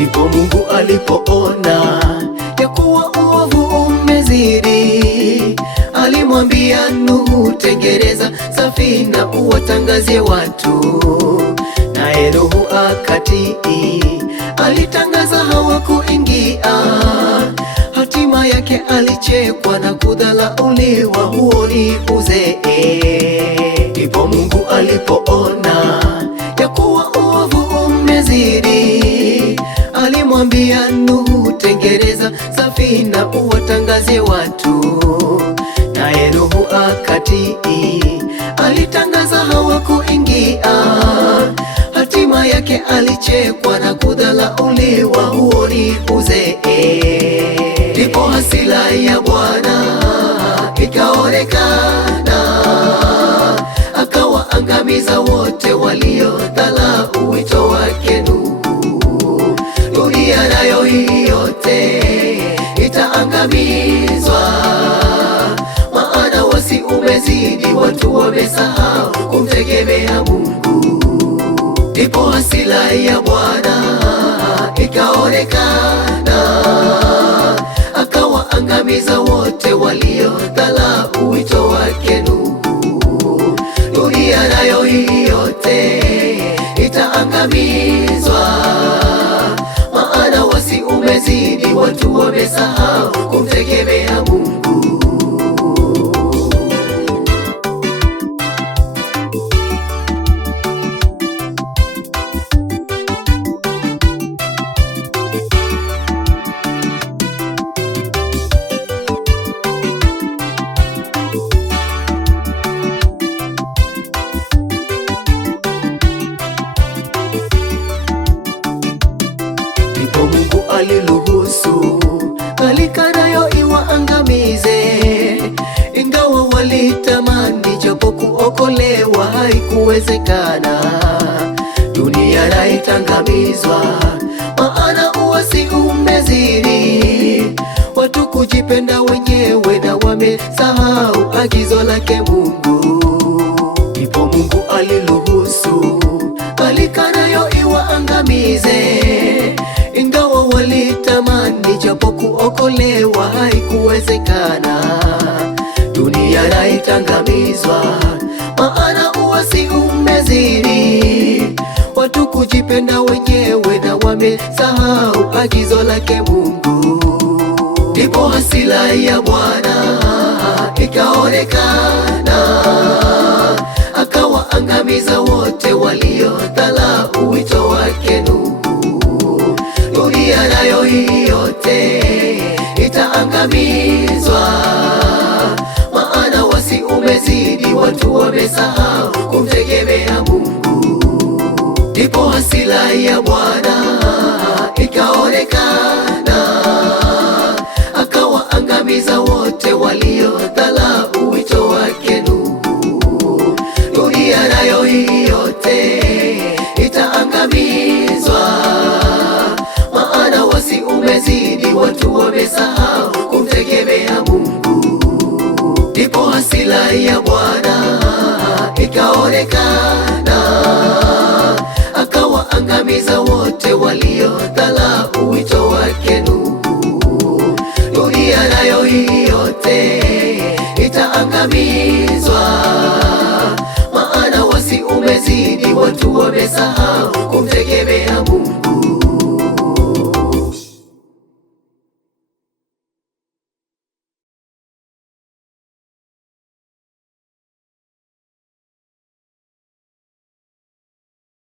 Ndipo Mungu alipoona ya kuwa uovu umezidi, alimwambia Nuhu, tengeneza safina uwatangazie watu. Naye Nuhu akatii, alitangaza hawakuingia. Hatima yake alichekwa na kudhalauliwa, huo ni uzee. Ndipo Mungu alipoona ya kuwa uovu umezidi, alimwambia Nuhu, tengeneza safina uwatangazie watu. Naye Nuhu akatii, alitangaza hawakuingia. Hatima yake alichekwa na kudhalauliwa, huo ni uzee. Ndipo hasira ya Bwana ikaonekana, akawaangamiza wote waliodharau wito wake Nuhu. Dunia nayo hii yote itaangamizwa, maana uasi umezidi, watu wamesahau kumtegemea Mungu. Ndipo hasira ya Bwana ikaonekana, akawaangamiza wote waliodharau wito wake Nuhu. Dunia nayo hii yote itaangamizwa, maana uasi umezidi, watu wamesahau kumtegemea Mungu. Ndipo Mungu aliruhusu gharika nayo iwaangamize, ingawa walitamani japo kuokolewa haikuwezekana. Dunia na itangamizwa, maana uasi umezidi, watu kujipenda wenyewe na wamesahau agizo lake Mungu. Ndipo Mungu aliruhusu gharika nayo iwaangamize, ingawa walitamani japo kuokolewa haikuwezekana. Dunia na itangamizwa, maana uasi umezidi, watu kujipenda wenyewe na wamesahau agizo lake Mungu. Ndipo hasira ya Bwana ikaonekana, akawaangamiza wote waliodharau wito wake Nuhu. Dunia nayo hii yote itaangamizwa, maana uasi umezidi, watu wamesahau kumtegemea Mungu. Ndipo hasira ya Bwana ikaonekana, akawaangamiza wote waliodharau wito wake Nuhu. Dunia nayo hii yote itaangamizwa, maana uasi umezidi, watu wamesahau kumtegemea Mungu. Ndipo hasira ya Bwana ikaonekana, akawaangamiza wote waliodharau wito wake Nuhu. Dunia nayo hii yote itaangamizwa, maana uasi umezidi, watu wamesahau